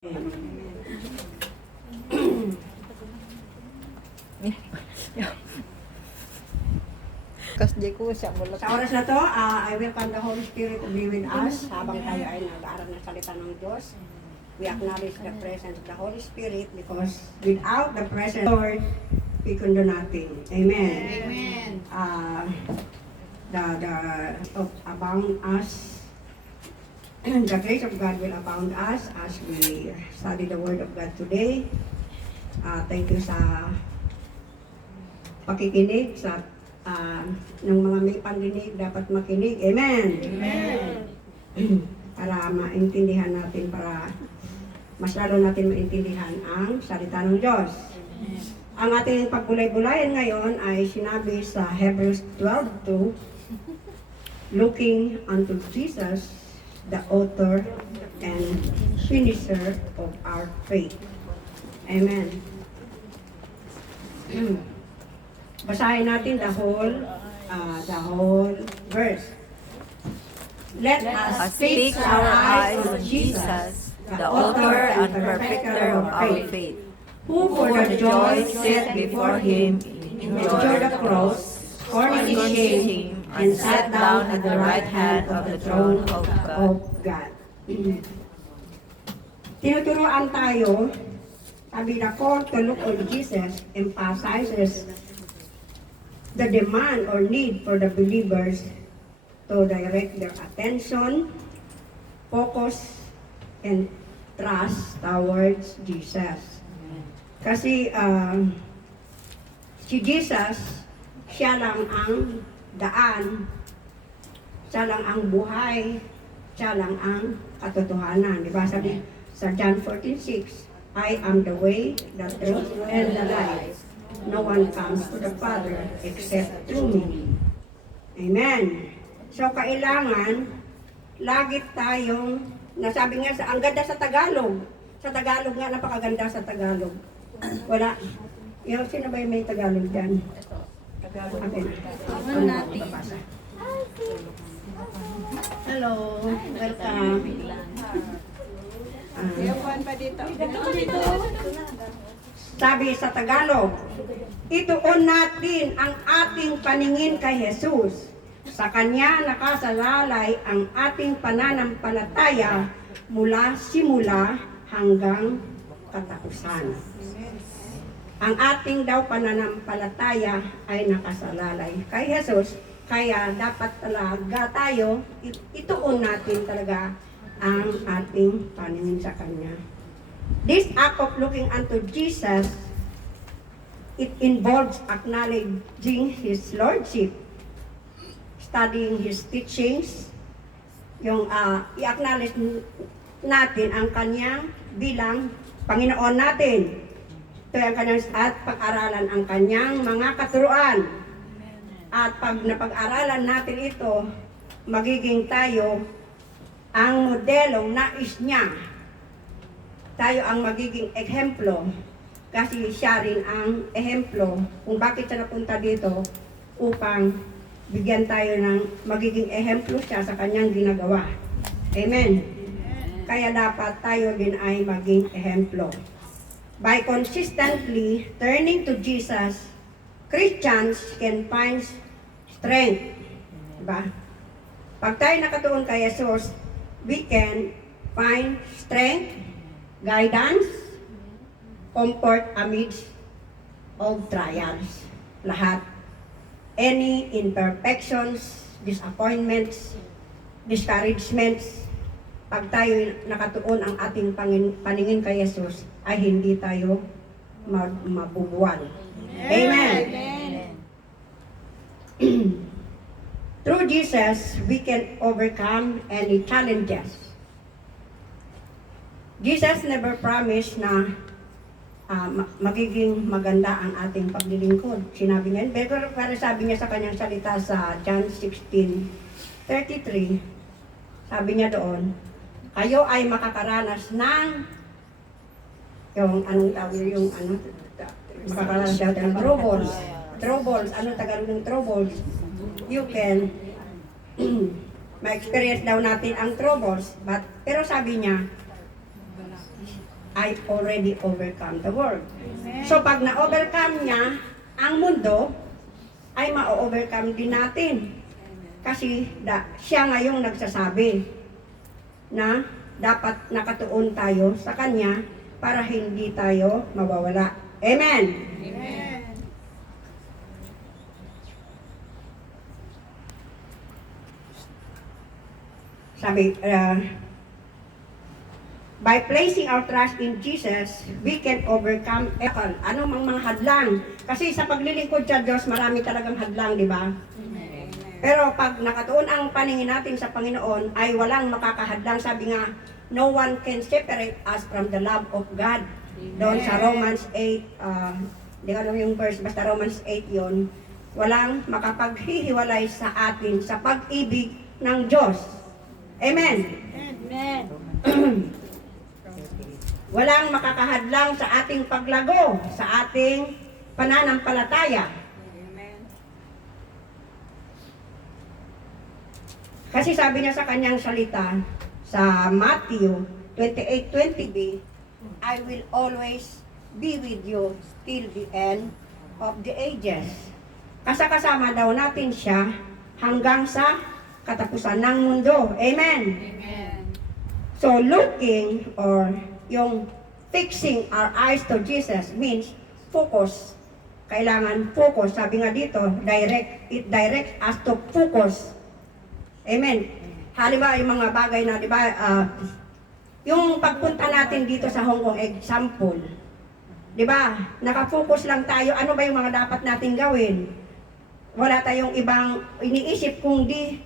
Kasdi ko siya mula. Sa oras na to, I welcome the Holy Spirit to be with us habang tayo ay nag-aaral ng salita ng Diyos. We acknowledge the presence of the Holy Spirit because without the presence of the Lord, we can do nothing. Amen. Amen. Abound us, the grace of God will abound us as we study the Word of God today. Thank you sa pakikinig, sa ng mga may pandinig dapat makinig. Amen. Amen. Para maintindihan natin, para mas lalo natin maintindihan ang salita ng Diyos. Ang ating pagbulay-bulayan ngayon ay sinabi sa Hebrews 12:2, looking unto Jesus, the author and finisher of our faith. Amen. Basahin natin the whole verse. Let us fix our eyes on Jesus, the author and perfecter of our faith, who for the joy set before him endured the cross, scorning his shame, and sat down at the right hand of the throne of God. Tinuturuan tayo, sabi na call to look on Jesus emphasizes the demand or need for the believers to direct their attention, focus, and trust towards Jesus. Kasi si Jesus, siya lang ang daan, siya lang ang buhay, siya lang ang katotohanan. Diba sabi sa John 14:6, I am the way, the truth, and the life. No one comes to the Father except through me. Amen. So, kailangan, lagi tayong, nasabi nga, ang ganda sa Tagalog. Sa Tagalog nga, napakaganda sa Tagalog. Wala. Yung, sino ba yung may Tagalog dyan? Tagalog. Okay. Hello. Welcome. Sabi sa Tagalog, ituon natin ang ating paningin kay Jesus. Sa Kanya nakasalalay ang ating pananampalataya mula simula hanggang katapusan. Ang ating daw pananampalataya ay nakasalalay kay Jesus, kaya dapat talaga tayo, ituon natin talaga ang ating paningin sa Kanya. This act of looking unto Jesus, it involves acknowledging His Lordship, studying His teachings, yung i-acknowledge natin ang Kanyang bilang Panginoon natin. Ito ang Kanyang, at pag-aralan ang Kanyang mga katuruan. At pag napag-aralan natin ito, magiging tayo ang modelong nais niya. Tayo ang magiging ehemplo kasi siya rin ang ehemplo kung bakit siya napunta dito upang bigyan tayo ng magiging ehemplo siya sa kanyang ginagawa. Amen. Kaya dapat tayo din ay maging ehemplo. By consistently turning to Jesus, Christians can find strength. Diba? Pag tayo nakatuon kay Jesus, we can find strength, guidance, comfort amidst of trials. Lahat. Any imperfections, disappointments, discouragements, pag tayo nakatuon ang ating paningin kay Jesus, ay hindi tayo mabubuwal. Amen. Through Jesus, we can overcome any challenges. Jesus never promised na magiging maganda ang ating paglilingkod. Sinabi niya, pero sabi niya sa kanyang salita sa John 16:33, sabi niya doon, kayo ay makakaranas ng makakaranas daw ng troubles. Troubles, ano Tagalog ng troubles? You can ma-experience daw natin ang troubles, pero sabi niya, I already overcome the world. So pag na-overcome niya ang mundo, ay ma-overcome din natin. Kasi siya ngayong nagsasabi na dapat nakatuon tayo sa Kanya para hindi tayo mawawala. Amen! Amen. Sabi, by placing our trust in Jesus, we can overcome ano mang mga hadlang. Kasi sa paglilingkod sa Diyos, marami talagang hadlang, di ba? Pero pag nakatuon ang paningin natin sa Panginoon, ay walang makakahadlang. Sabi nga, no one can separate us from the love of God. Doon sa Romans 8, di ko alam yung verse, basta Romans 8 yon, walang makapaghihiwalay sa atin sa pag-ibig ng Diyos. Amen? Amen. Walang makakahadlang sa ating paglago, sa ating pananampalataya. Kasi sabi niya sa kanyang salita, sa Matthew 28:20b, I will always be with you till the end of the ages. Kasama daw natin siya hanggang sa katapusan ng mundo. Amen? Amen. So looking or yung fixing our eyes to Jesus means focus. Kailangan focus. Sabi nga dito, it directs us to focus. Amen. Halimbawa yung mga bagay na, di ba, yung pagpunta natin dito sa Hong Kong, example, di ba, nakafocus lang tayo, ano ba yung mga dapat natin gawin? Wala tayong ibang iniisip kundi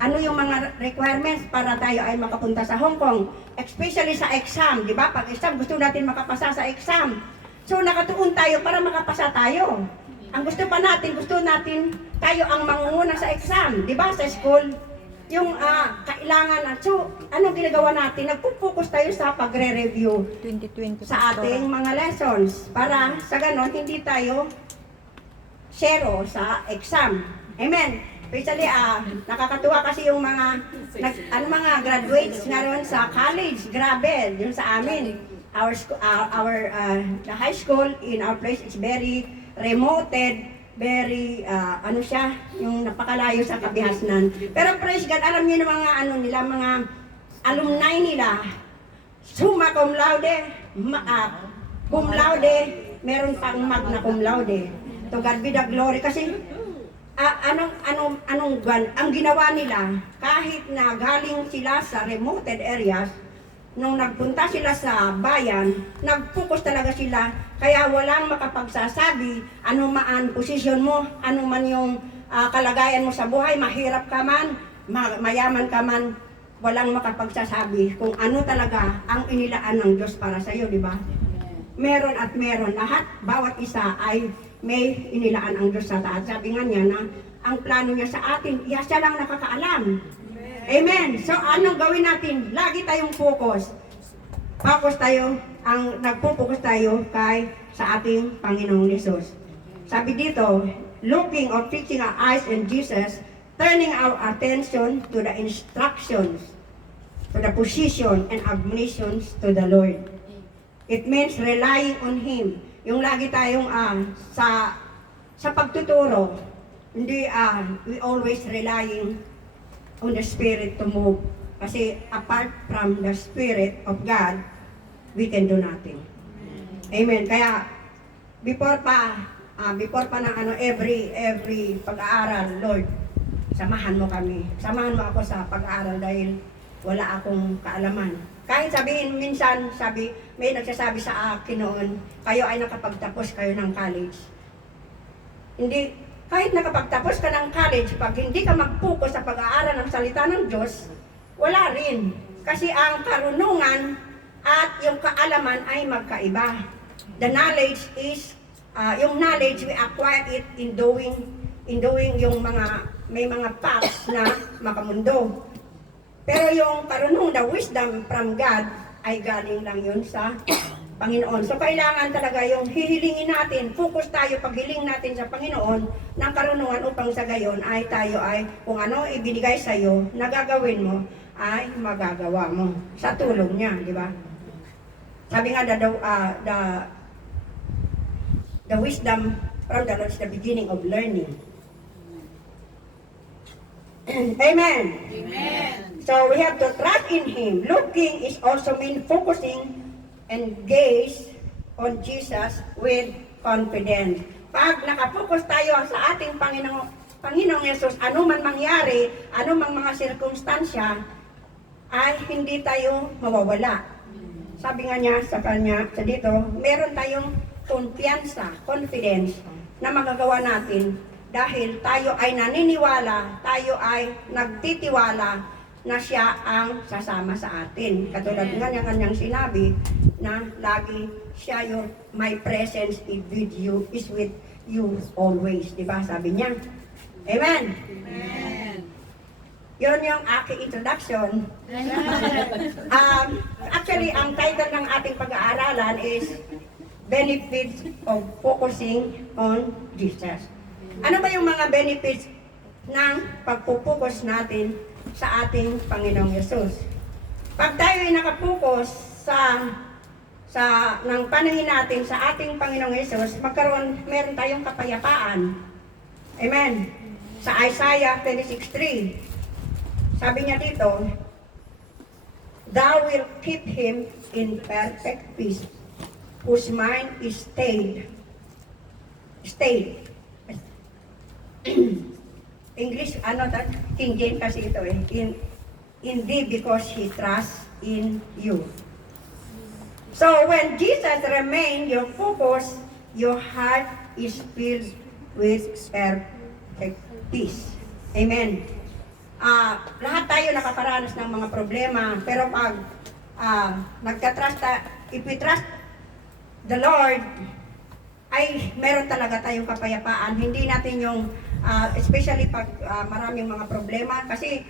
ano yung mga requirements para tayo ay makapunta sa Hong Kong, especially sa exam, di ba? Pag exam, gusto natin makapasa sa exam. So nakatuon tayo para makapasa tayo. Ang gusto natin tayo ang mangunguna sa exam, di ba? Sa school, yung kailangan. So, anong ginagawa natin? Nagpo-focus tayo sa pagre-review 2020 sa ating mga lessons para sa ganon hindi tayo zero sa exam. Amen. Especially, nakakatuwa kasi yung mga graduates ngayon sa college. Grabe, yung sa amin. The high school in our place is very remoted, very, yung napakalayo sa kabihasnan. Pero praise God, alam niyo yung mga, mga alumni nila, summa cum laude, cum laude, meron pang magna cum laude. To God be the glory. Kasi, ang ginawa nila, kahit na galing sila sa remoted areas, nung nagpunta sila sa bayan, nag-focus talaga sila, kaya walang makapagsasabi, ano man posisyon mo, ano man yung kalagayan mo sa buhay, mahirap ka man, mayaman ka man, walang makapagsasabi kung ano talaga ang inilaan ng Diyos para sa iyo, di ba? Meron at meron, lahat, bawat isa ay may inilaan ang Diyos sa taas. Sabi nga niya na ang plano niya sa atin, siya lang nakakaalam. Amen. So, anong gawin natin? Lagi tayong focus. Nagpo-focus tayo sa ating Panginoong Yesus. Sabi dito, looking or fixing our eyes on Jesus, turning our attention to the instructions, to the position and admonitions to the Lord. It means relying on Him. Yung lagi tayong sa pagtuturo, hindi we always relying on the Spirit to move. Kasi apart from the Spirit of God, we can do nothing. Amen. Kaya before pa ng every pag-aaral, Lord, samahan mo kami. Samahan mo ako sa pag-aaral dahil wala akong kaalaman. Kahit sabihin minsan, may nagsasabi sa akin noon, kayo ay nakapagtapos kayo ng college. Hindi, kahit nakapagtapos ka ng college, pag hindi ka mag-focus sa pag-aaral ng salita ng Diyos, wala rin. Kasi ang karunungan at yung kaalaman ay magkaiba. The knowledge is, yung knowledge, we acquire it in doing yung may mga facts na makamundo. Pero yung karunungan, the wisdom from God, ay galing lang yun sa Panginoon. So kailangan talaga yung hihilingin natin, focus tayo paghiling natin sa Panginoon ng karunungan upang sa gayon ay tayo ay kung ano ibinigay sa iyo, nagagawin mo, ay magagawa mo sa tulong niya, di ba? Sabi nga, the wisdom from the Lord is the beginning of learning. Amen. Amen. So we have to trust in Him. Looking is also mean focusing and gaze on Jesus with confidence. Pag nakapokus tayo sa ating Panginoong Yesus, ano man mangyari, ano man mga sirkumstansya, ay hindi tayo mawawala. Sabi nga niya sa kanya, sa dito, meron tayong kumpiyansa, confidence na magagawa natin dahil tayo ay naniniwala, tayo ay nagtitiwala na siya ang sasama sa atin. Katulad nga niya kanyang sinabi na lagi siya yung my presence is with you always. Diba? Sabi niya. Amen. Amen. Yun yung aking introduction. Actually, ang title ng ating pag-aaralan is Benefits of Focusing on Jesus. Ano ba yung mga benefits ng pagpupokus natin sa ating Panginoong Yesus? Pag tayo ay nakapokus ng panahon natin sa ating Panginoong Yesus, meron tayong kapayapaan. Amen. Sa Isaiah 26:3, sabi niya dito, Thou will keep him in perfect peace, whose mind is stayed. English, King James kasi ito in thee, because he trusts in you. So when Jesus remains your focus, your heart is filled with perfect peace. Amen. Lahat tayo nakakaranas ng mga problema, pero pag if we trust the Lord, ay meron talaga tayong kapayapaan. Hindi natin yung especially pag maraming mga problema, kasi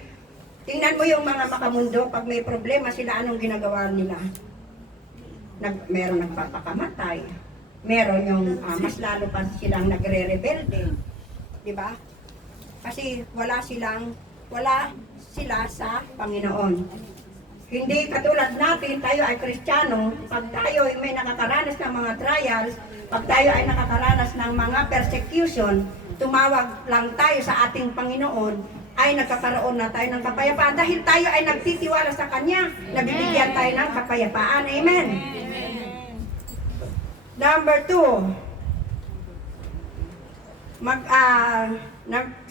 tingnan mo yung mga makamundo, pag may problema sila, anong ginagawa nila? Meron nagpapakamatay, meron yung mas lalo pa silang nagre-rebelde, di ba? Kasi wala sila sa Panginoon. Hindi katulad natin, tayo ay Kristiyano, pag tayo ay may nakakaranas ng mga trials, pag tayo ay nakakaranas ng mga persecution, tumawag lang tayo sa ating Panginoon, ay nagkakaroon na tayo ng kapayapaan dahil tayo ay nagtitiwala sa Kanya, nabibigyan tayo ng kapayapaan. Amen. Number 2,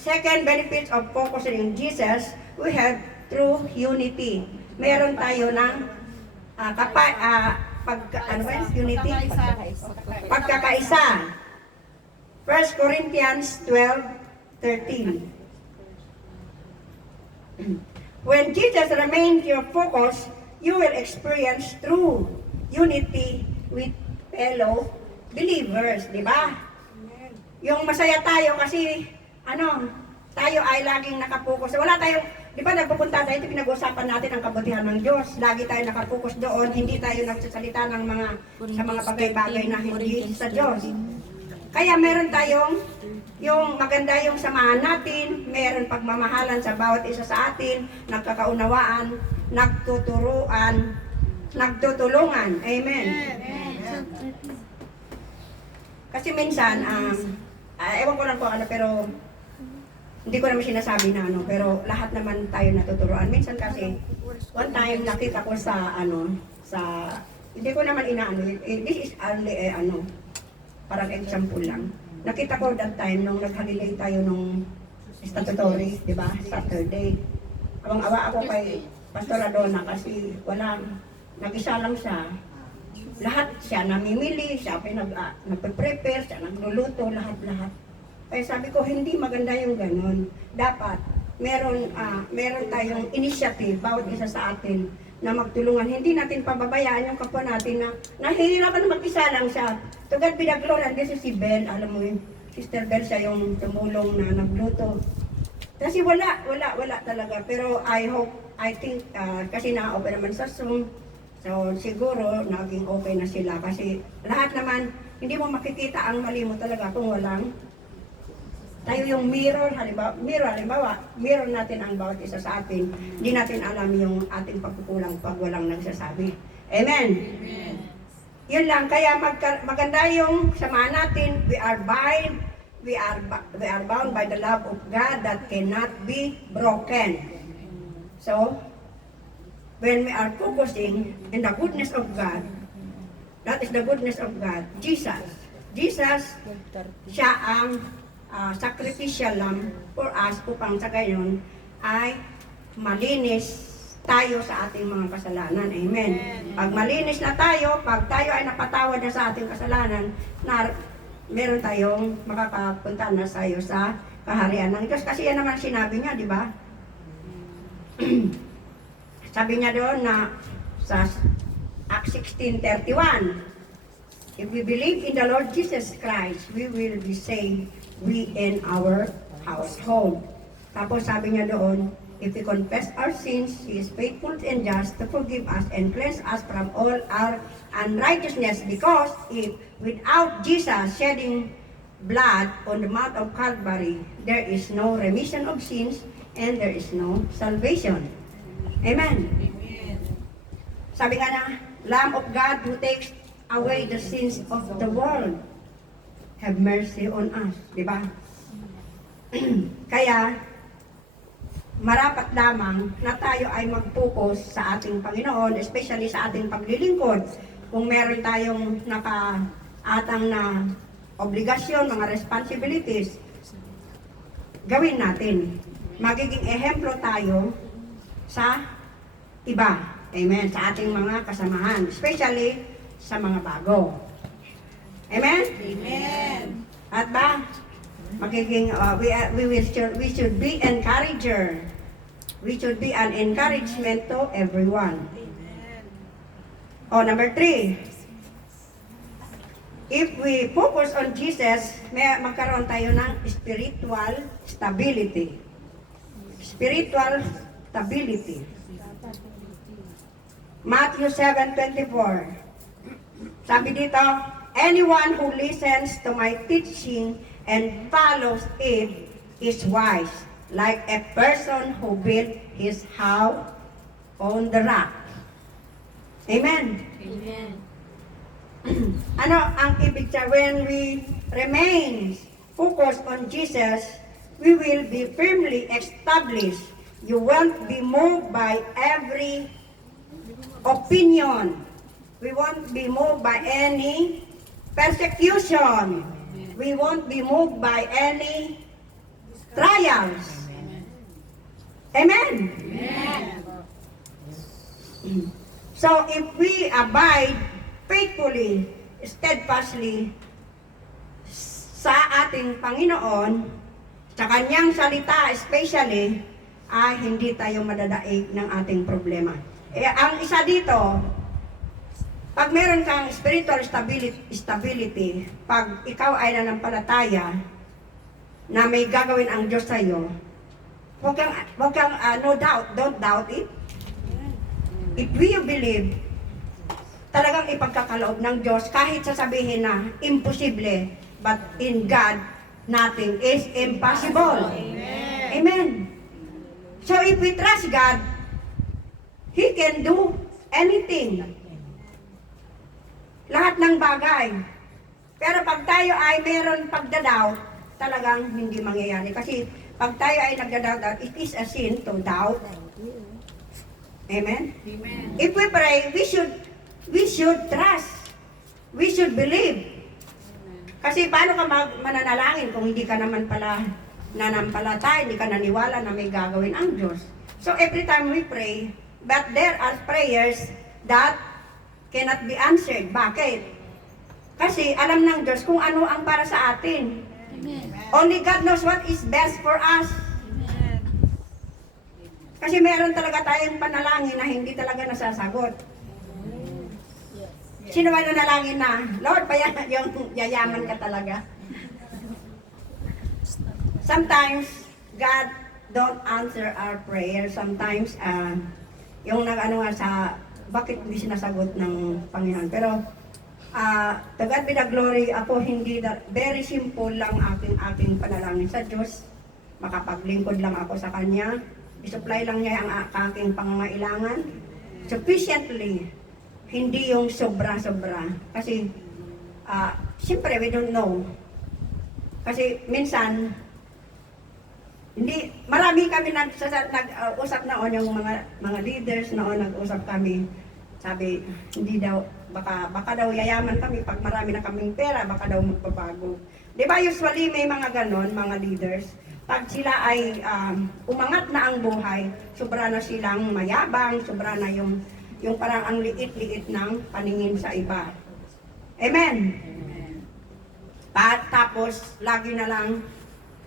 second benefits of focusing on Jesus, we have through unity. Meron tayo ng unity? Pagkakaisa. 1 Corinthians 12:13. When Jesus remains your focus, you will experience true unity with fellow believers, di ba? Yung masaya tayo kasi tayo ay laging nakapokus. Wala tayong, di ba nagpupunta tayo, ito pinag-uusapan natin ang kabutihan ng Diyos. Lagi tayo nakapokus doon, hindi tayo nagsasalita ng sa mga bagay-bagay na hindi sa Diyos. Kaya meron tayong, yung maganda yung samahan natin, meron pagmamahalan sa bawat isa sa atin, nagkakaunawaan, nagtutulungan. Amen. Kasi minsan, ewan ko lang po pero hindi ko naman sinasabi na pero lahat naman tayo natuturuan. Minsan kasi, one time nakita ko hindi ko naman this is only parang example lang. Nakita ko that time nung naghalilay tayo nung statutory, di ba? Saturday. Awang-awa ako kay Pastor Adona kasi nag-isa lang siya. Lahat siya namimili, siya nagpe-prepare, siya nagluluto, lahat-lahat. Kaya sabi ko, hindi maganda yung ganun. Dapat, meron tayong initiative, bawat isa sa atin, na magtulungan. Hindi natin pababayaan yung kapwa natin na nahihirapan na mag-isa lang siya. To God be the glory. And this is si Bel, alam mo yun, Sister Bel, siya yung tumulong na nagluto. Kasi wala talaga. Pero I think, kasi na-open naman sa Zoom, so siguro naging okay na sila. Kasi lahat naman, hindi mo makikita ang mali mo talaga kung walang tayo yung mirror natin ang bawat isa sa atin. Hindi natin alam yung ating pagkukulang pag walang nagsasabi. Amen? Amen. Yun lang, kaya maganda yung samahan natin. We are bound by the love of God that cannot be broken. So, when we are focusing in the goodness of God, that is the goodness of God, Jesus, siya ang sacrificial lamb for us upang sa gayon ay malinis tayo sa ating mga kasalanan. Amen. Pag malinis na tayo, pag tayo ay napatawad na sa ating kasalanan, meron tayong makakapunta na tayo sa kaharian ng Diyos. Kasi yan naman sinabi niya, di ba? Sabi niya doon na sa Acts 16:31, if we believe in the Lord Jesus Christ, we will be saved, we and our household. Tapos sabi niya doon, if we confess our sins, He is faithful and just to forgive us and cleanse us from all our unrighteousness. Because if without Jesus shedding blood on the Mount of Calvary, there is no remission of sins and there is no salvation. Amen. Sabi nga na, Lamb of God who takes away the sins of the world, have mercy on us. Diba? Kaya, marapat lamang na tayo ay mag-focus sa ating Panginoon, especially sa ating paglilingkod. Kung meron tayong nakaatang na obligasyon, mga responsibilities, gawin natin. Magiging ehemplo tayo sa iba. Amen. Sa ating mga kasamahan, especially sa mga bago. Amen? Amen. At ba, magiging, we should be encourager. We should be an encouragement to everyone. Number 3. If we focus on Jesus, magkaroon tayo ng spiritual stability. Spiritual stability. Matthew 7:24. Sabi dito, anyone who listens to my teaching and follows it is wise, like a person who built his house on the rock. Amen. Amen. Ano ang ibig sabihin? When we remain focused on Jesus, we will be firmly established. You won't be moved by every opinion. We won't be moved by any persecution. We won't be moved by any trials. Amen? Amen. So if we abide faithfully, steadfastly sa ating Panginoon, sa Kanyang salita especially, hindi tayo madadaig ng ating problema. Ang isa dito, pag meron kang spiritual stability, pag ikaw ay nanampalataya na may gagawin ang Diyos sa iyo, huwag kang no doubt, don't doubt it. If we believe, talagang ipagkakaloob ng Diyos, kahit sasabihin na imposible, but in God, nothing is impossible. Amen. Amen. So if we trust God, He can do anything. Lahat ng bagay. Pero pag tayo ay meron pagdadoubt, talagang hindi mangyayari. Kasi pag tayo ay nagdadoubt, it is a sin to doubt. Amen? Amen. If we pray, we should trust. We should believe. Kasi paano ka mananalangin kung hindi ka naman pala nanampalataya, hindi ka naniwala na may gagawin ang Diyos. So every time we pray, but there are prayers that cannot be answered. Bakit? Kasi alam ng Diyos kung ano ang para sa atin. Amen. Only God knows what is best for us. Amen. Kasi meron talaga tayong panalangin na hindi talaga nasasagot. Sino ba nanalangin na, Lord, yung yayaman ka talaga? Sometimes, God don't answer our prayer. Sometimes, yung nag-ano nga sa, bakit hindi sinasagot ng Panginoon. Pero, to God be the glory, ako hindi, very simple lang aking panalangin sa Diyos. Makapaglingkod lang ako sa Kanya. I-supply lang niya ang aking pangangailangan. Sufficiently, Hindi yung sobra-sobra. Kasi, siyempre, we don't know. Kasi minsan, hindi, marami kami nag-usap noon, yung mga leaders noon, nag-usap kami. Sabi, hindi daw, baka daw yayaman kami pag marami na kaming pera, baka daw magbabago. Di ba usually may mga ganon, mga leaders, pag sila ay umangat na ang buhay, sobra na silang mayabang, sobra na yung parang ang liit-liit ng paningin sa iba. Amen? Tapos, lagi na lang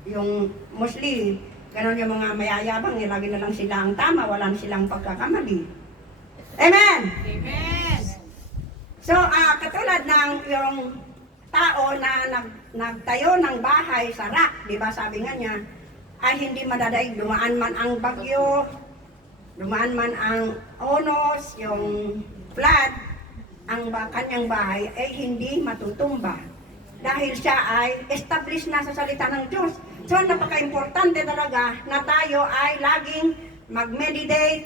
yung mostly, ganon yung mga mayayabang, lagi na lang sila ang tama, wala na silang pagkakamali. Amen? Amen. So, katulad ng yung tao na nagtayo ng bahay sa rock, di ba sabi nga niya, ay hindi madadaig, dumaan man ang bagyo, dumaan man ang onos, yung flood, ang kanyang bahay ay hindi matutumba. Dahil siya ay established na sa salita ng Diyos. So, napaka-importante talaga na tayo ay laging mag-meditate,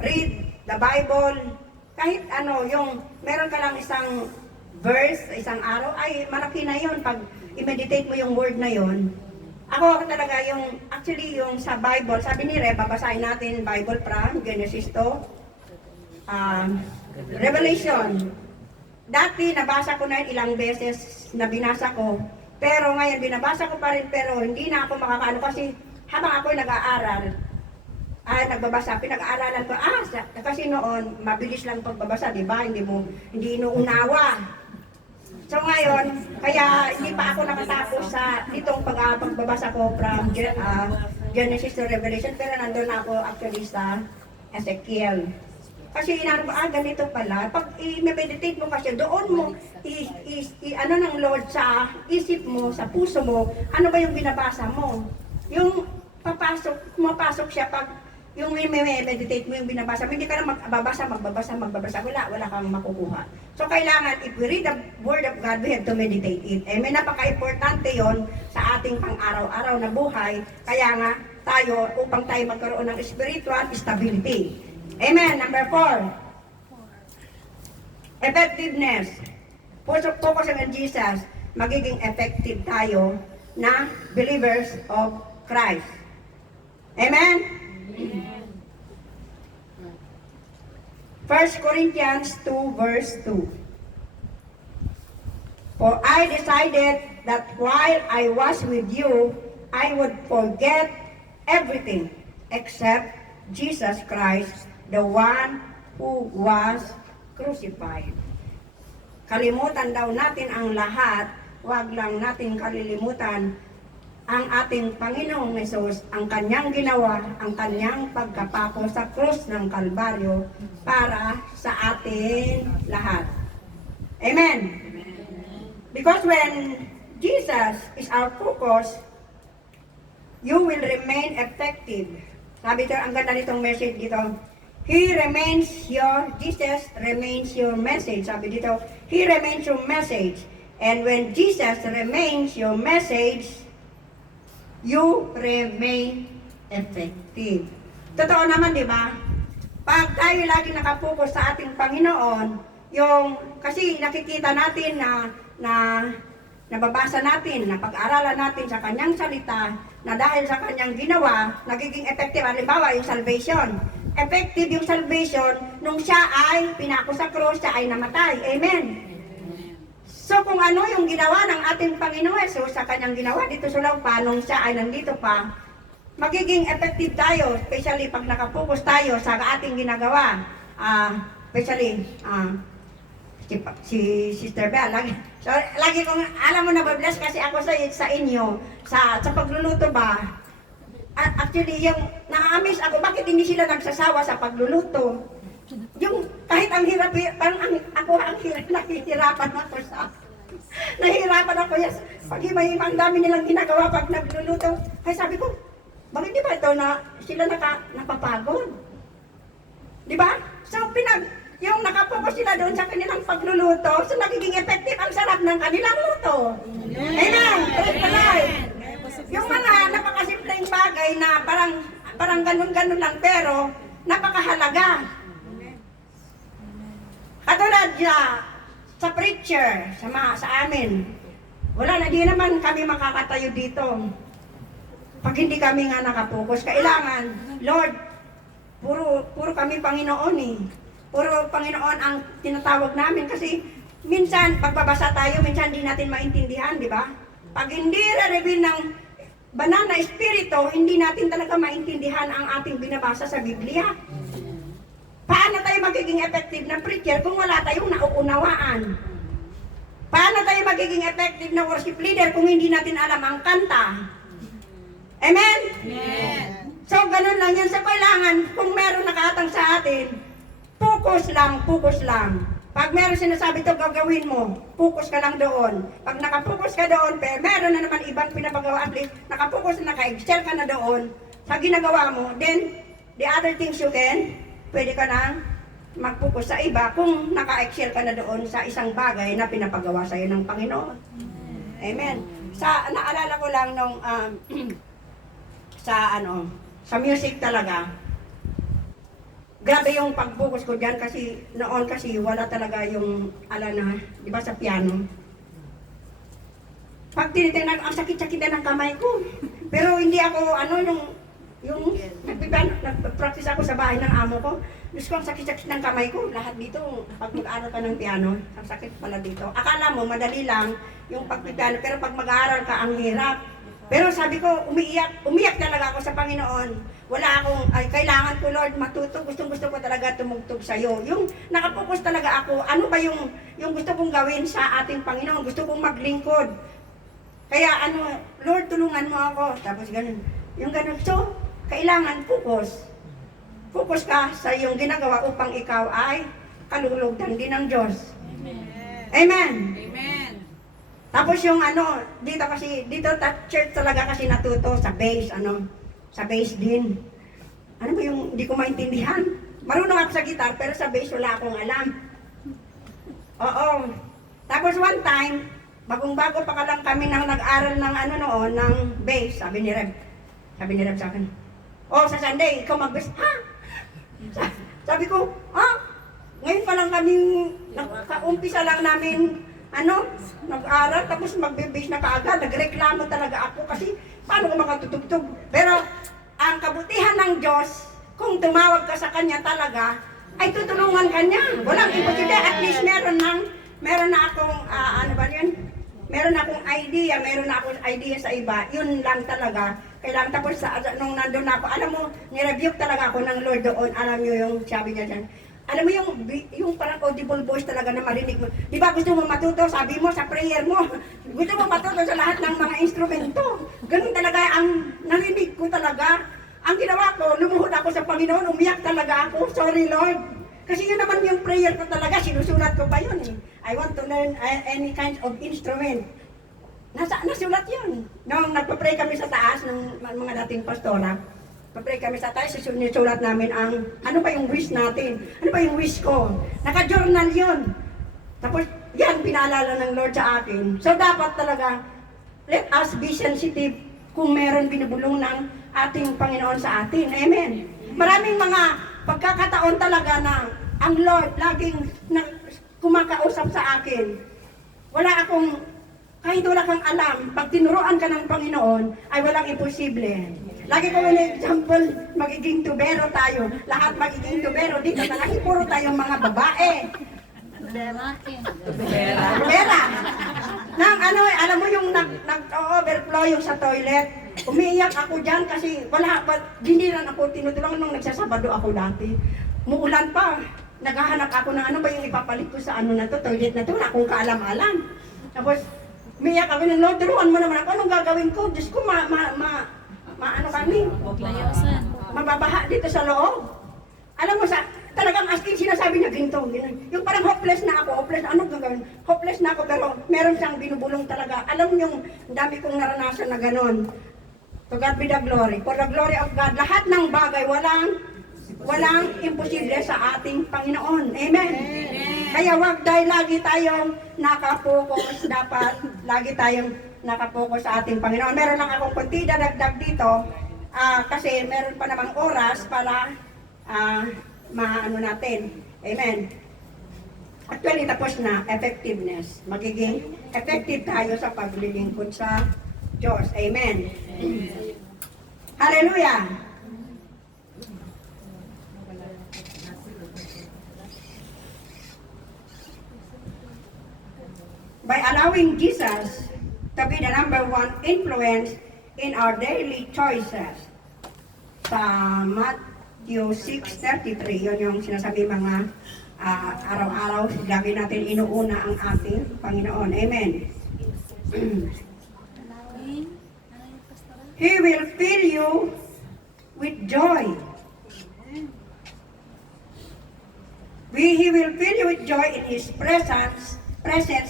read the Bible, kahit ano, yung meron ka lang isang verse, isang araw, ay malaki na yun pag i-meditate mo yung word na yun. Ako talaga actually yung sa Bible, sabi ni Re, babasahin natin Bible from Genesis to Revelation. Dati nabasa ko na yun ilang beses na binasa ko, pero ngayon binabasa ko pa rin, pero hindi na ako makakaano kasi habang ako nag-aaral, nagbabasa, pinag-aaralan ko, kasi noon, mabilis lang pagbabasa, di ba? Hindi inuunawa. So ngayon, kaya hindi pa ako nakatapos sa itong pagbabasa ko from Genesis to Revelation, pero nandun na ako actually sa Ezekiel. Kasi inano ko, ganito pala, pag i-meditate mo kasi, doon mo, ano ng Lord sa isip mo, sa puso mo, ano ba yung binabasa mo? Yung pumapasok siya pag yung meditate mo yung binabasa mo, hindi ka na magbabasa, wala kang makukuha. So kailangan, if we read the Word of God, we have to meditate it. May napaka-importante yon sa ating pang-araw-araw na buhay, kaya nga tayo, upang tayo magkaroon ng spiritual stability. Amen. Number 4. Effectiveness. Focus on Jesus, magiging effective tayo na believers of Christ. Amen? 1 Corinthians 2 verse 2. For I decided that while I was with you, I would forget everything except Jesus Christ, the one who was crucified. Kalimutan daw natin ang lahat, wag lang natin kalilimutan ang ating Panginoong Hesus, ang kanyang ginawa, ang kanyang pagkapako sa krus ng Kalbaryo para sa atin lahat. Amen? Because when Jesus is our focus, you will remain effective. Sabi ito, ang ganda nitong message dito, Jesus remains your message. Sabi dito, He remains your message. And when Jesus remains your message, you remain effective. Totoo naman, di ba? Pag tayo lagi nakapokus sa ating Panginoon, kasi nakikita natin na nababasa natin, na pag-aralan natin sa kanyang salita, na dahil sa kanyang ginawa, nagiging effective. Halimbawa, yung salvation. Effective yung salvation nung siya ay pinako sa cross, siya ay namatay. Amen? So kung ano yung ginawa ng ating Panginoon Jesus sa kanyang ginawa dito sa lupa, nung siya ay nandito pa, magiging effective tayo, especially pag nakapokus tayo sa ating ginagawa. Especially, si Sister Bea, lagi kong, alam mo na ba-bless kasi ako sa inyo, sa pagluluto ba, actually yung na-amaze ako, bakit hindi sila nagsasawa sa pagluluto? Yung kahit ang hirap, parang ako ang nahihirapan ako yes. Pag ang dami nilang ginagawa pag nagluluto, ay sabi ko, bakit di ba ito na sila napapagod? Di ba? So yung nakapokus sila doon sa kanilang pagluluto, so nagiging effective ang sarap ng kanilang luto. Amen! Praise the Lord! Yung mga napakasimpleng bagay na parang ganun-ganun lang pero napakahalaga. Katulad sa preacher, sa amin, wala na, di naman kami makakatayo dito. Pag hindi kami nga nakapokus, kailangan, Lord, puro kami Panginoon eh. Puro Panginoon ang tinatawag namin kasi minsan, pagbabasa tayo, minsan hindi natin maintindihan, di ba? Pag hindi re-reveal ng banal na espiritu, hindi natin talaga maintindihan ang ating binabasa sa Biblia. Paano tayo magiging effective na preacher kung wala tayong nauunawaan? Paano tayo magiging effective na worship leader kung hindi natin alam ang kanta? Amen? Amen. So, ganun lang yan. Sa kailangan, kung meron nakatang sa atin, focus lang. Pag meron sinasabi ito, gagawin mo, focus ka lang doon. Pag nakapokus ka doon, pero meron na naman ibang pinapagawa, at least nakapokus na naka-excel ka na doon sa ginagawa mo, then the other things you can, pwede ka nang mag-focus sa iba kung naka-excel ka na doon sa isang bagay na pinapagawa sa'yo ng Panginoon. Amen. Naalala ko lang nung sa music talaga, grabe yung pag-focus ko dyan kasi noon kasi wala talaga yung di ba sa piano. Pag tinitingnan, ang sakit-sakit na ng kamay ko. Pero hindi ako yung nag-practice ako sa bahay ng amo ko. Diyos ko, ang sakit-sakit ng kamay ko. Lahat dito, pag mag-aaral ka ng piano, ang sakit pala dito. Akala mo, madali lang yung pag-piano, pero pag mag-aaral ka, ang hirap. Pero sabi ko, umiyak talaga ako sa Panginoon. Kailangan ko, Lord, matuto. Gusto ko talaga tumugtog sa'yo. Yung nakapokus talaga ako, ano ba yung gusto kong gawin sa ating Panginoon? Gusto kong maglingkod. Kaya Lord, tulungan mo ako. Tapos ganun. Yung ganun. So, kailangan focus. Focus ka sa iyong ginagawa upang ikaw ay kalulugdan din ng Diyos. Amen. Amen. Tapos yung dito church talaga kasi natuto sa bass, sa bass din. Ano ba yung, hindi ko maintindihan. Marunong ako sa guitar, pero sa bass wala akong alam. Oo. Tapos one time, bagong-bago pa ka lang kami nang nag-aral ng ng bass, sabi ni Reb sa akin, sa Sunday, ikaw mag-bass, ha? Sabi ko, ngayon pa lang kaming, umpisa lang namin, nag-aral, tapos magbe-base na kaagad, nagreklamo talaga ako kasi paano ko makatutugtog. Pero ang kabutihan ng Diyos, kung tumawag ka sa Kanya talaga, ay tutulungan ka niya. Walang imposible, at least meron na akong, meron akong idea sa iba, yun lang talaga. Kailangan tapos nung nandun ako, alam mo, nirebuke talaga ako ng Lord doon, alam niyo yung sabi niya dyan. Alam mo yung parang audible voice talaga na marinig mo. Di ba gusto mo matuto? Sabi mo sa prayer mo. Gusto mo matuto sa lahat ng mga instrumento. Ganun talaga ang narinig ko talaga. Ang ginawa ko, lumuhod ako sa Panginoon, umiyak talaga ako. Sorry Lord. Kasi yun naman yung prayer ko talaga. Sinusulat ko pa yun eh. I want to learn any kind of instrument. Nasulat yun. Nung nagpa-pray kami sa taas ng mga dating pastora, papray kami sa tayo, susulat namin ano ba yung wish natin? Ano ba yung wish ko? Naka-journal yun. Tapos, yan, pinaalala ng Lord sa akin. So, dapat talaga, let us be sensitive kung meron binubulong ng ating Panginoon sa atin. Amen. Maraming mga pagkakataon talaga na ang Lord laging kumakausap sa akin. Kahit wala kang alam, pag tinuruan ka ng Panginoon, ay walang imposible. Lagi ko may example, magiging tubero tayo. Lahat magiging tubero. Dito talaga, puro tayong mga babae. Tubera. Alam mo yung nag-overflow yung sa toilet. Umiiyak ako dyan kasi hindi rin ako tinutulungan nung nagsasabado ako dati. Muulan pa. Naghahanap ako ng ano ba yung ipapalit ko sa toilet na to. Wala akong kaalam-alam. Tapos, umiiyak ako ng Lord, turuan mo naman ako. Anong gagawin ko? Diyos ko, kami. Mababaha dito sa loob. Alam mo, talagang asking sinasabi niya ginto. Yung parang hopeless na ako. Anong gagawin? Hopeless na ako pero meron siyang binubulong talaga. Alam mo yung dami kong naranasan na ganon. To God be the glory. For the glory of God, lahat ng bagay, walang imposible sa ating Panginoon. Amen. Kaya lagi tayong nakapokus. Dapat lagi tayong nakapokus sa ating Panginoon. Meron lang akong konti dadagdag dito kasi meron pa namang oras para maano natin. Amen. Actually, tapos na, effectiveness. Magiging effective tayo sa paglilingkod sa Diyos. Amen. Hallelujah! By allowing Jesus to be the number one influence in our daily choices. Sa Matthew 6:33, yun yung sinasabi mga araw-araw, lagi natin inuuna ang ating Panginoon. Amen. He will fill you with joy. He will fill you with joy in His presence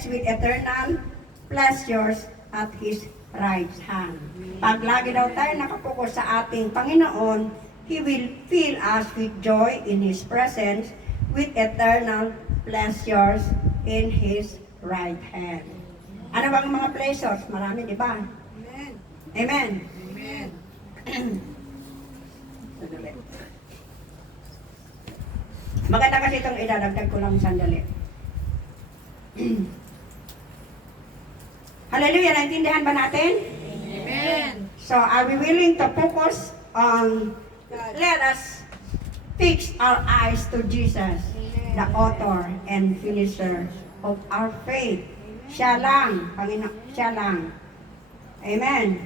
with eternal pleasures at His right hand. Pag lagi daw tayo nakapokus sa ating Panginoon, He will fill us with joy in His presence with eternal pleasures in His right hand. Ano bang mga pleasures? Marami, di ba? Amen. Amen. Amen. Maganda kasi itong idadagdag ko lang sandali. Hallelujah! Naintindihan ba natin? Amen. So, are we willing to focus on, let us fix our eyes to Jesus, the author and finisher of our faith. Siya lang, siya lang. Amen.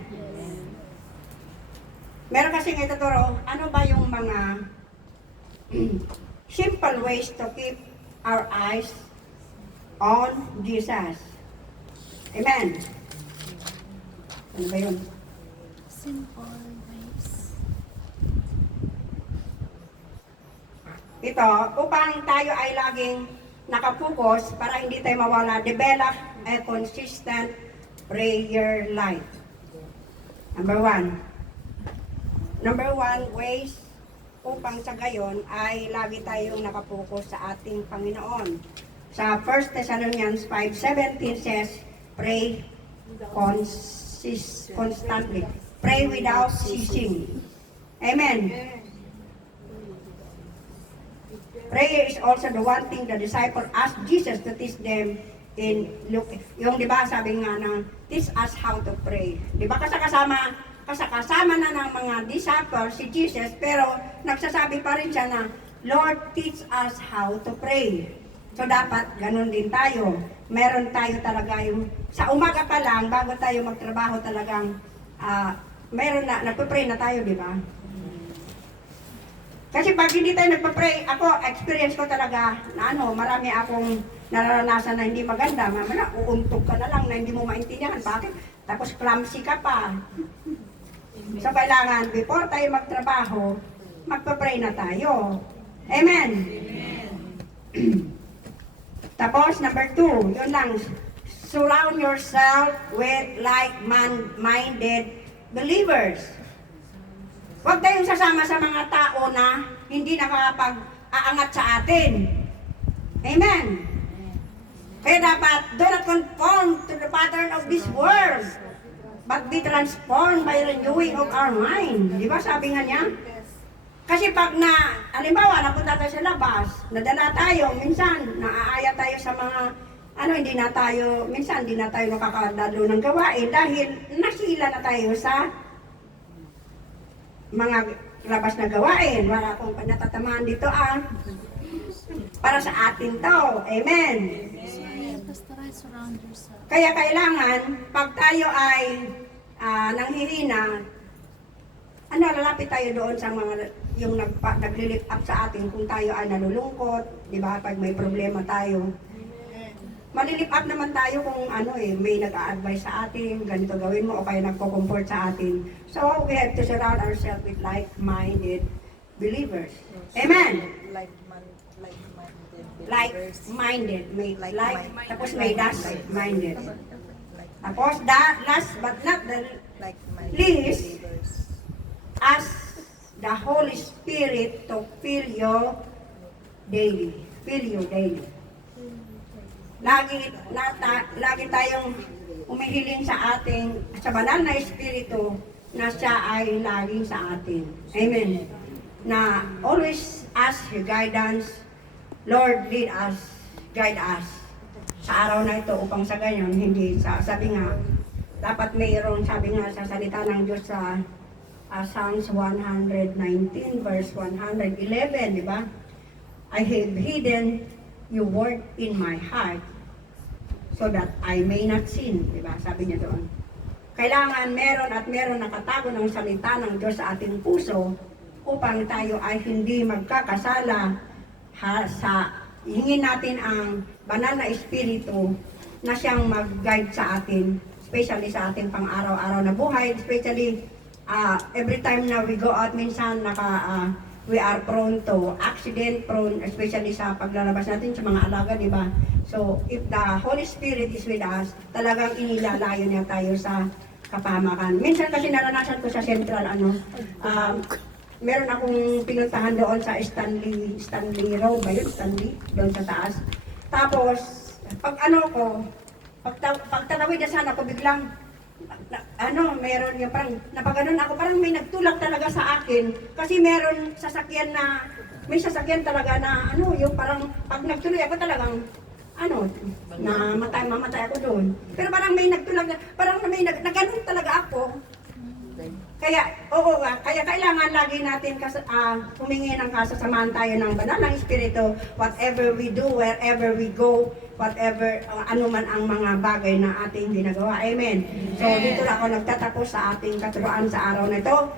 Meron kasing ituturo, ano ba yung mga simple ways to keep our eyes on Jesus. Amen. Ano ba yun? Simple ways. Ito, upang tayo ay laging nakapokus para hindi tayo mawala, develop a consistent prayer life. Number one ways upang sa gayon ay lagi tayong nakapokus sa ating Panginoon. Sa 1 Thessalonians 5:17 says, pray constantly. Pray without ceasing. Amen. Prayer is also the one thing the disciple asked Jesus to teach them in Luke. Yung di ba sabi nga na, teach us how to pray. Di ba kasama na ng mga disciples si Jesus, pero nagsasabi pa rin siya na, Lord, teach us how to pray. So dapat ganun din tayo. Meron tayo talaga yung, sa umaga pa lang, bago tayo magtrabaho talagang, meron na, nagpa-pray na tayo, di ba? Kasi pag hindi tayo nagpa-pray, ako, experience ko talaga, na marami akong nararanasan na hindi maganda. Mamaya, uuntog ka na lang na hindi mo maintindihan. Bakit? Tapos clumsy ka pa. So kailangan, before tayo magtrabaho, magpa-pray na tayo. Amen? Tapos, number 2, yun lang, surround yourself with like-minded believers. Huwag tayong sasama sa mga tao na hindi nakakapag-aangat sa atin. Amen? Kaya dapat, do not conform to the pattern of this world, but be transformed by renewing of our mind. Di ba sabi nga niya? Kasi pag halimbawa, napunta tayo sa labas, nadala tayo, minsan, naaaya tayo sa mga, minsan, hindi na tayo nakakadalo ng gawain dahil nasila na tayo sa mga labas na gawain. Wala akong natatamaan dito, para sa atin to. Amen. Surround yourself. Kaya kailangan, pag tayo ay nanghihina, lalapit tayo doon sa mga yung nag-lift up sa atin kung tayo ay nalulungkot, di ba? Pag may problema tayo. Malilift up naman tayo kung may nag-a-advise sa atin, ganito gawin mo, o kaya nagpo-comfort sa atin. So, we have to surround ourselves with like-minded believers. Amen? Like-minded. Tapos may dash-minded. Tapos, last but not the least, ask the Holy Spirit to fill you daily. Lagi tayong umihiling sa banal na Espiritu na siya ay laging sa atin. Amen. Na always ask your guidance, Lord, lead us guide us sa araw na ito upang sa ganyan, hindi sabi nga, dapat mayroong sabi nga sa salita ng Diyos sa Psalms 119 verse 111, di ba? I have hidden your word in my heart so that I may not sin, di ba? Sabi niya doon. Kailangan meron nakatago ng salita ng Diyos sa ating puso upang tayo ay hindi magkakasala hingin natin ang banal na espiritu na siyang mag-guide sa atin, especially sa ating pang-araw-araw na buhay, especially every time na we go out minsan we are prone to accident, prone especially sa paglalabas natin sa mga alaga, di ba? So, if the Holy Spirit is with us, talagang inilalayo niya tayo sa kapahamakan. Minsan kasi naranasan ko sa Central, meron akong pinuntahan doon sa Stanley Road ba yun? Stanley, doon sa taas. Tapos, pagtatawid na sana ako, biglang, meron yung parang, napaganon ako, parang may nagtulak talaga sa akin. Kasi meron may sasakyan talaga na, yung parang, pag nagtuloy ako talagang, mamatay ako doon. Pero parang may nagtulak, parang may naganon talaga ako. Kaya kailangan lagi natin humingi ng kasasamahan tayo ng banal ng Espiritu, whatever we do, wherever we go, whatever, anuman ang mga bagay na ating ginagawa. Amen. So, dito lang ako nagtatapos sa ating katuruan sa araw na ito.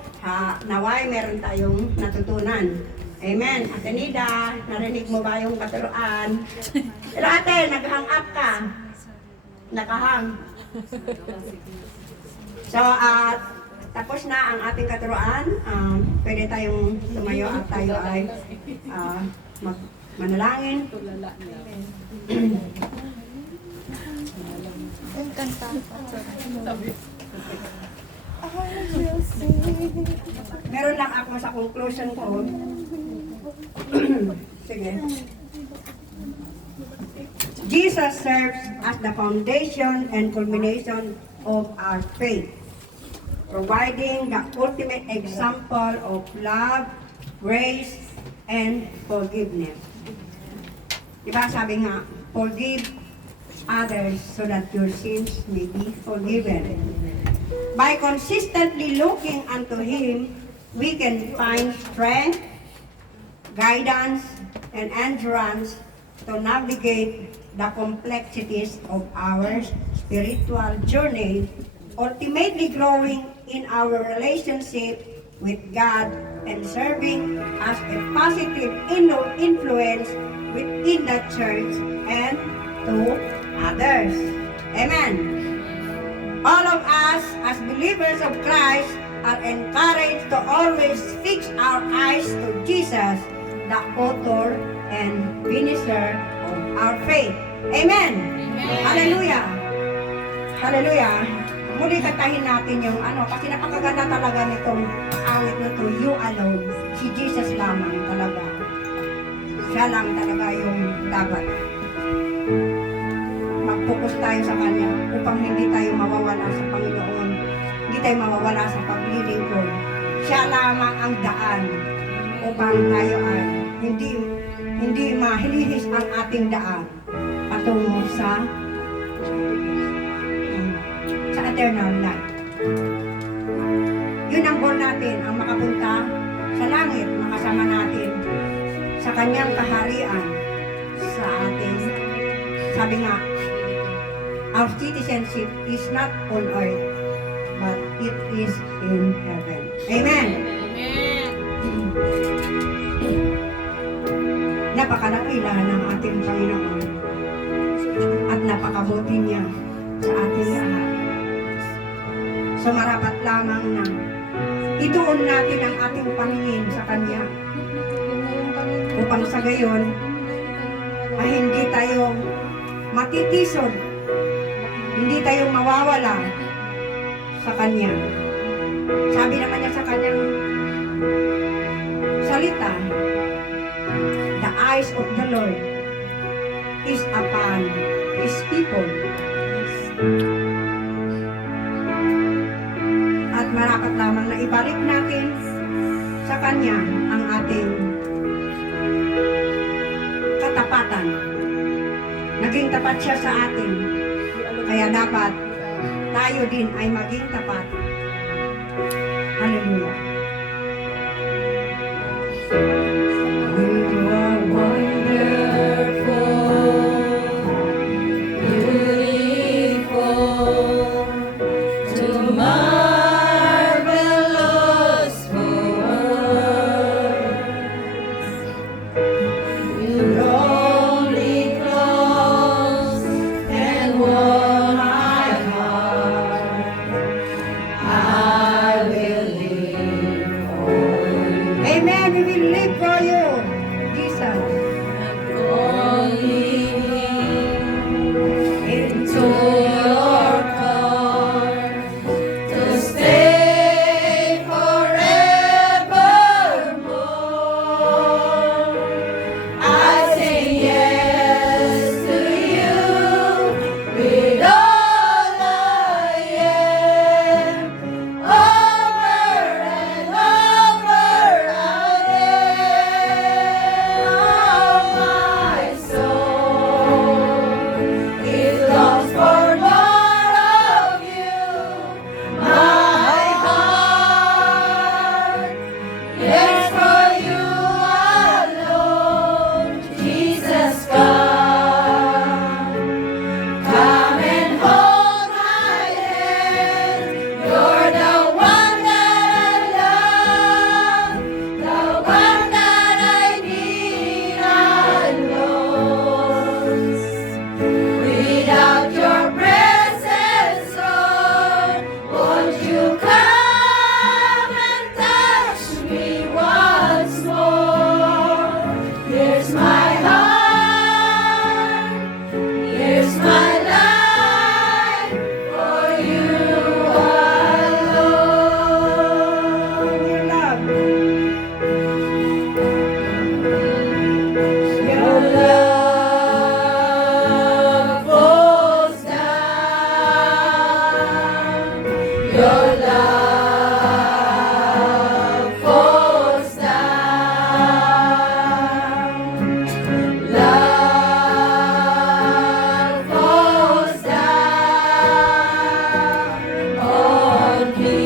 Naway, meron tayong natutunan. Amen. Ate Nida, narinig mo ba yung katuruan? Pero ate, nag-hang up ka. Nakahang. So, tapos na ang ating katuruan. Pwede tayong tumayo at tayo ay manalangin. Meron lang ako sa conclusion ko. Sige. Jesus serves as the foundation and culmination of our faith, providing the ultimate example of love, grace, and forgiveness. Diba sabi nga, forgive others so that your sins may be forgiven. By consistently looking unto Him, we can find strength, guidance, and endurance to navigate the complexities of our spiritual journey, ultimately growing in our relationship with God and serving as a positive influence within the church and to others. Amen. All of us as believers of Christ are encouraged to always fix our eyes to Jesus, the author and finisher of our faith. Amen. Hallelujah. Hallelujah. Muli kantahin natin yung kasi napakaganda talaga nitong awit na to, You Alone. Si Jesus lamang talaga. Siya lang talaga yung dapat. Mag-focus tayo sa Kanya upang hindi tayo mawawala sa Panginoon. Hindi tayo mawawala sa paglilingkod. Siya lamang ang daan upang tayo ay hindi mahilihis ang ating daan patungo sa eternal life. Yun ang goal natin, ang makapunta sa langit, makasama natin sa Kanyang kaharian sa ating, sabi nga, our citizenship is not on earth, but it is in heaven. Amen. Napakalakila ng ating Panginoon at napakabuti niya sa ating lahat. So marapat lamang na ituon natin ang ating paningin sa Kanya upang sa gayon ay hindi tayo matitisod, hindi tayo mawawala sa Kanya. Sabi naman niya sa Kanyang salita, the eyes of the Lord is upon His people. At marapat lamang na ibalik natin sa Kanya ang ating katapatan tapat siya sa atin. Kaya dapat tayo din ay maging tapat. Hallelujah. You are wonderful, beautiful, to marvelous words. You only close and warm my heart. I will live for you. Amen. We will live for you, Jesus. Only into your cause to stay forevermore. I say yes to you with all I am. Over and over again, my soul is lost for more of you. My heart yearns for you alone, Jesus, come and hold my hand. You're the one that I love, the one that I need alone. Without your presence, Lord, won't you come and touch me once more? Here's my heart, here's my life for you alone. Your love, your love falls down. Your love falls down. Love falls down on me.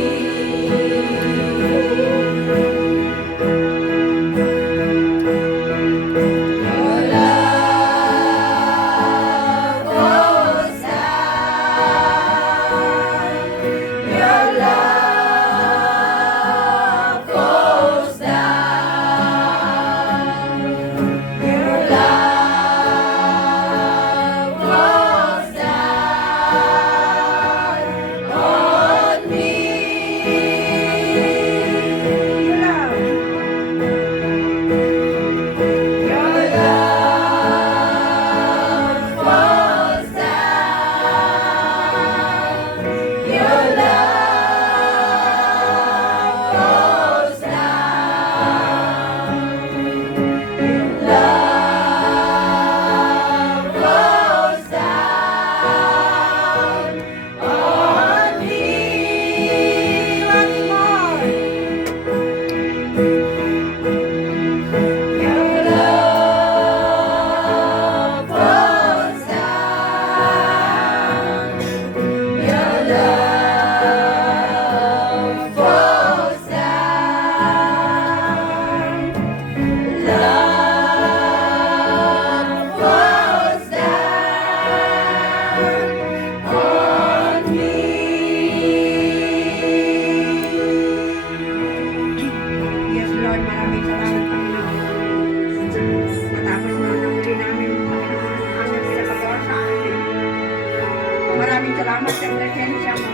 Your love falls down. Your love falls down. Your love falls down on me. Your love falls down. Your love falls down. Your love falls down on me. Once more. Your love falls down. Your love falls down. Love falls down on me. Yes, Lord, maraming salamat, Panginoon. Matapos na nahuli namin, Panginoon, ang pinapagawa sa amin. Maraming salamat sa presensya mo.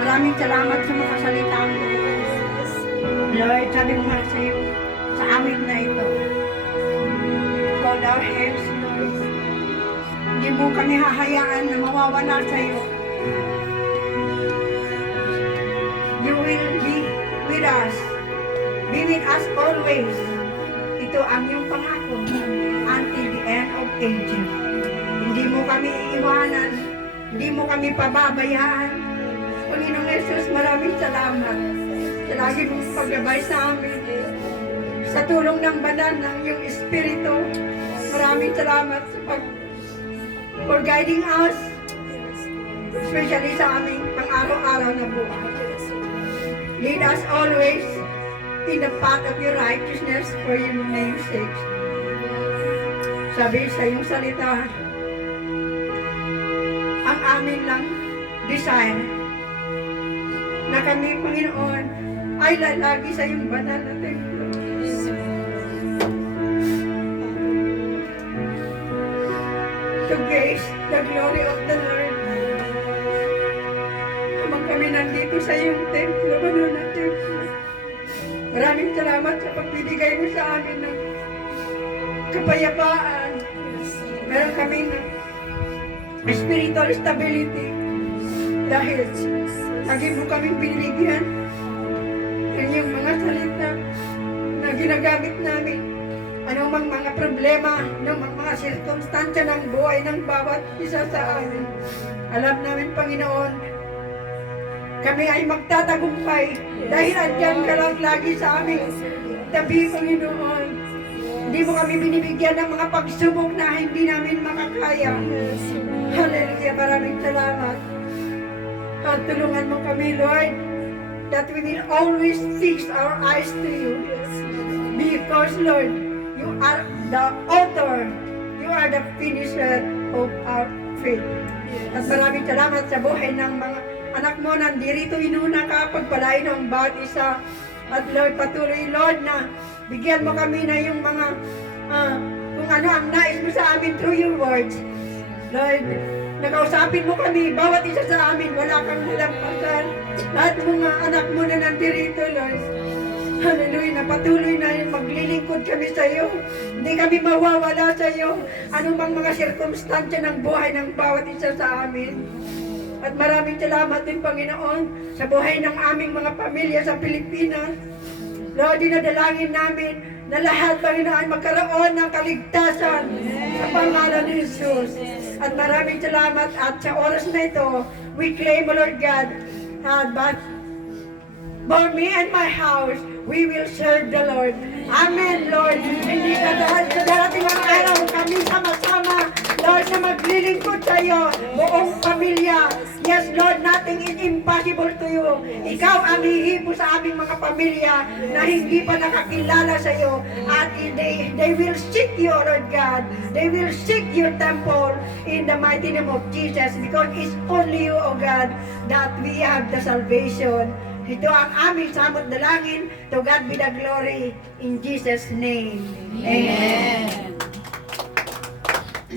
Maraming salamat sa mga salita mo. Lord, sabi mo nga sa'yo, sa awit na ito, hold our hands, Lord. Hindi mo kami hahayaan na mawawala sa'yo. You will be with us. Be with us always. Ito ang iyong pangako until the end of ages. Hindi mo kami iiwanan. Hindi mo kami pababayaan. Panginoong Jesus, maraming salamat sa lagi mong paggabay sa amin. Sa tulong ng banal ng iyong Espiritu, maraming salamat sa for guiding us, especially sa aming pang-araw-araw na buhay. Lead us always in the path of your righteousness for your name's sake. Sabi sa iyong salita, ang amin lang desire na kami, Panginoon, ay lalagi sa iyong banal na templo. To gaze the glory of the Lord. Habang kami nandito sa iyong templo, banal na templo. Maraming salamat sa pagbibigay mo sa amin ng kapayapaan. Meron kami ng spiritual stability dahil lagi mo kaming binibigyan ng iyong mga salita na ginagamit namin. Anumang mga problema, anumang mga sirkumstansya ng buhay ng bawat isa sa amin. Alam namin, Panginoon, kami ay magtatagumpay dahil andyan ka lang lagi sa amin. Tabi, Panginoon. Hindi mo kami binibigyan ng mga pagsubok na hindi namin makakaya. Hallelujah, maraming salamat. At tulungan mo kami, Lord, that we will always fix our eyes to you. Because, Lord, you are the author, you are the finisher of our faith. At maraming salamat sa buhay ng mga anak mo nandirito inuna ka, pagpalain ang bawat isa. At Lord, patuloy, Lord, na bigyan mo kami na yung mga kung ano ang nais mo sa amin through your words. Lord, nakausapin mo kami, bawat isa sa amin, wala kang halampasan. Lahat ng mga anak mo na nandirito, Lord. Hallelujah, na patuloy na maglilingkod kami sa iyo. Hindi kami mawawala sa iyo. Anumang mga sirkumstansya ng buhay ng bawat isa sa amin. At maraming salamat din, Panginoon, sa buhay ng aming mga pamilya sa Pilipinas. Lord, dinadalangin namin na lahat, Panginoon, magkaroon ng kaligtasan sa pangalan ni Jesus. At maraming salamat at sa oras na ito, we claim, Lord God, but for me and my house, we will serve the Lord. Amen, Lord. Hindi ka sa darating ang araw, kami sama-sama, Lord, na maglilingkod sa iyo, buong pamilya. Yes, Lord, nothing is impossible to you. Ikaw ang hihipo sa aming mga pamilya na hindi pa nakakilala sa iyo. At they will seek you, Lord God. They will seek your temple in the mighty name of Jesus, because it's only you, O God, that we have the salvation. Ito ang aming samot dalangin. To God be the glory in Jesus' name. Amen.